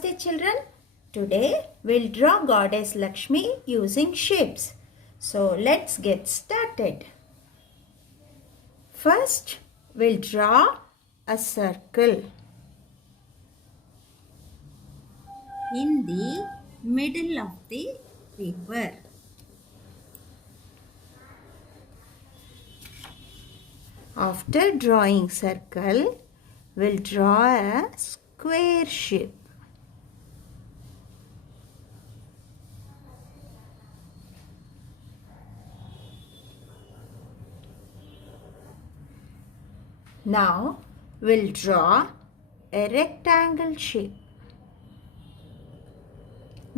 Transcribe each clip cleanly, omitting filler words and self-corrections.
Namaste children. Today we'll draw Goddess Lakshmi using shapes. So let's get started. First we'll draw a circle in the middle of the paper. After drawing circle, we'll draw a square shape. Now we'll draw a rectangle shape.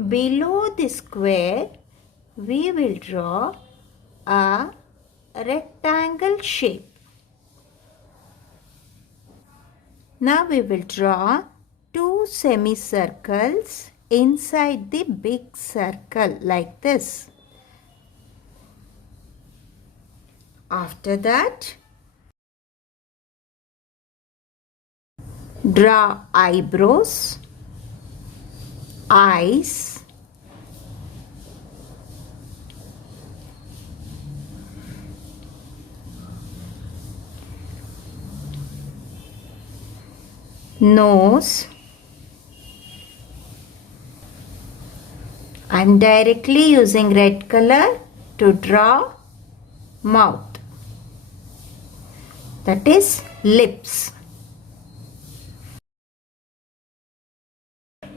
Below the square, we will draw a rectangle shape. Now we will draw two semicircles inside the big circle like this. After that, draw eyebrows, eyes, nose. I am directly using red color to draw mouth. That is lips.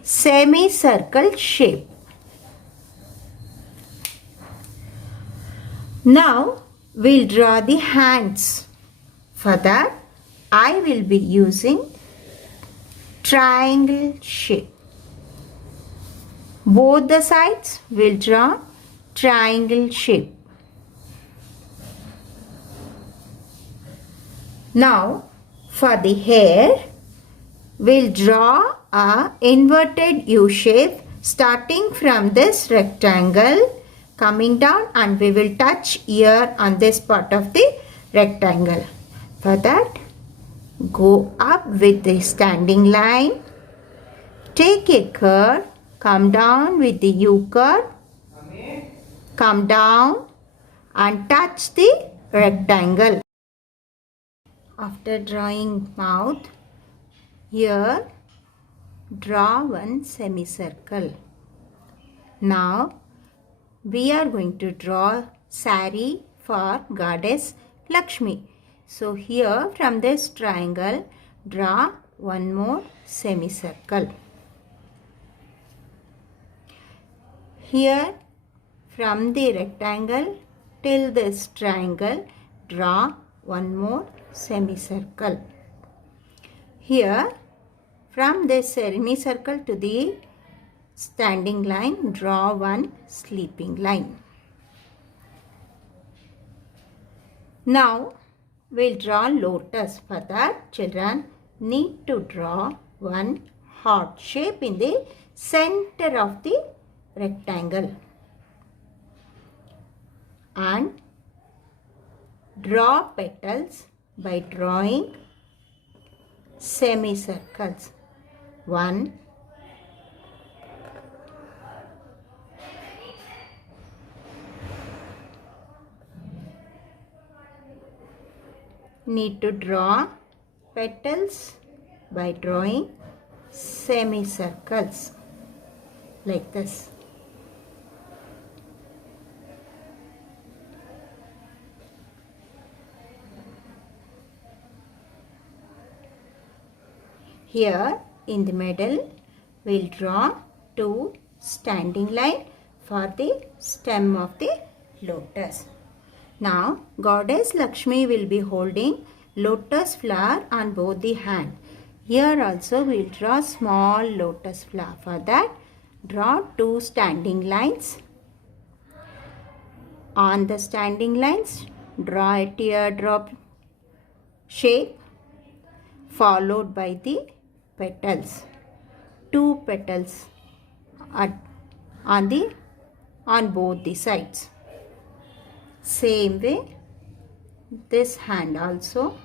Semicircle shape. Now we'll draw the hands. For that, I will be using triangle shape. Both the sides will draw triangle shape. Now for the hair, we'll draw a inverted U shape starting from this rectangle, coming down, and we will touch ear on this part of the rectangle. For that, go up with the standing line, take a curve, come down with the U curve, come down and touch the rectangle. After drawing mouth, here draw one semicircle. Now we are going to draw saree for Goddess Lakshmi. So here from this triangle, draw one more semicircle. Here from the rectangle till this triangle, draw one more semicircle. Here from this semicircle to the standing line, draw one sleeping line. Now we'll draw lotus. For that, children need to draw one heart shape in the center of the rectangle and draw petals by drawing semicircles. 1, 2, need to draw petals by drawing semicircles like this. Here in the middle, we'll draw two standing line for the stem of the lotus. Now, Goddess Lakshmi will be holding lotus flower on both the hand. Here also we'll draw small lotus flower. For that, draw two standing lines. On the standing lines, draw a teardrop shape followed by the petals. 2 petals on both the sides. Same way, this hand also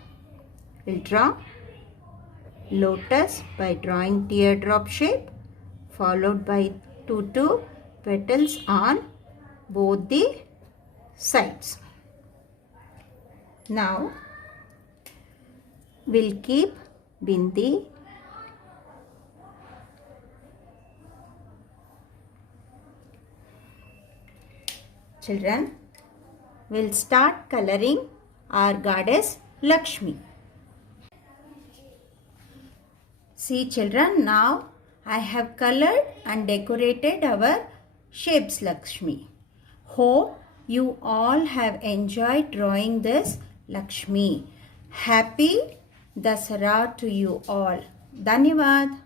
will draw lotus by drawing teardrop shape followed by two petals on both the sides. Now we'll keep bindi. Children, we'll start coloring our goddess Lakshmi. See children, now I have colored and decorated our shapes Lakshmi. Hope you all have enjoyed drawing this Lakshmi. Happy Dasara to you all. Dhanyavad.